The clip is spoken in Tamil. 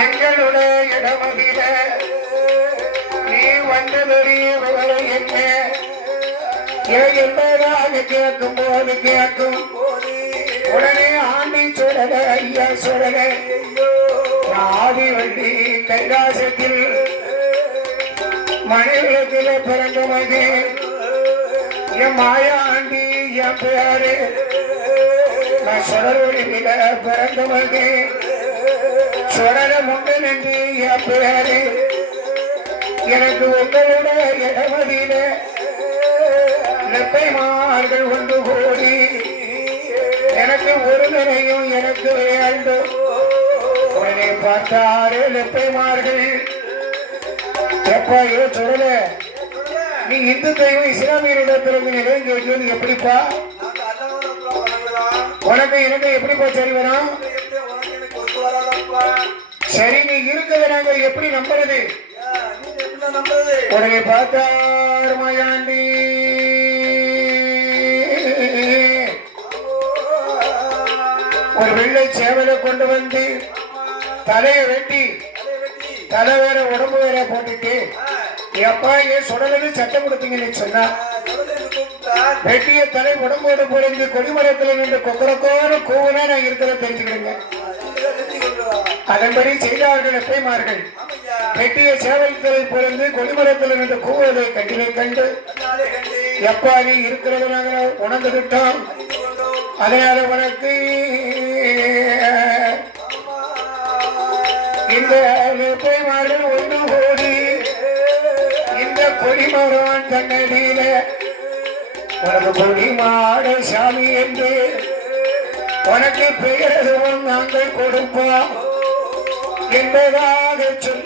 எங்களுடைய இடமதில நீ வந்ததறிய விவரம் என்ன என்பதாக கேட்கும் போது கேட்கும் உடனே ஆண்டி சுடல ஐயா சுடல ஆதி வண்டி கைலாசத்தில் மணிவிளக்கில பிறந்த மகன் என் மாயா ஆண்டி என் பேரு சுடரொழிவில பிறந்த மகன் சுடர முண்டு நின்று என் பேரு எனக்கு உங்களுடைய இடமதியில லெப்பைமார்கள் ஒன்று கூடி எனக்கு ஒரு நிலையும் எனக்கு வேண்டும் உடனே பார்த்தாரு லெப்பைமார்கள் எப்பையோ சுடல நீ இந்து தெய்வம் இஸ்லாமியரிடத்திலிருந்து நிலையம் எப்படிப்பா உனக்கு எனக்கு எப்படிப்பா சரி வரும் சரி நீ இருக்கிறத நாங்க எப்படி நம்புறது உடனே பார்த்தார் மாயாண்டி ஒரு வெள்ளை சேவலை கொண்டு வந்து தலையை வெட்டி தலை வேற உடம்பு வேற போட்டுட்டு எப்பா ஏன் சுடலன்னு சட்டம் கொடுத்தீங்கன்னு சொன்னா வெட்டிய தலை உடம்போடு பொறிந்து கொடிமரத்தில் நின்று கொக்கரக்கோடு கூவனா நான் இருக்கிறத தெரிஞ்சுக்கிடுங்க அதன்படி செய்தார்கள் எப்பைமார்கள் வெட்டிய சேவல் தலை பொறிந்து கொடிமரத்தில் நின்று கூவதை கண்டிலை கண்டு எப்பா நீ இருக்கிறத நாங்கள் உணர்ந்துகிட்டோம் அதனால உனக்கு இந்த எப்பைமார்கள் ஒன்று கோடி இந்த கொடிமரம் தன்னடியில உனக்கு கொடிமாட சாமி என்று உனக்கு பெயர் எதுவும் நாங்கள் கொடுப்போம் என்பதாக சொல்லி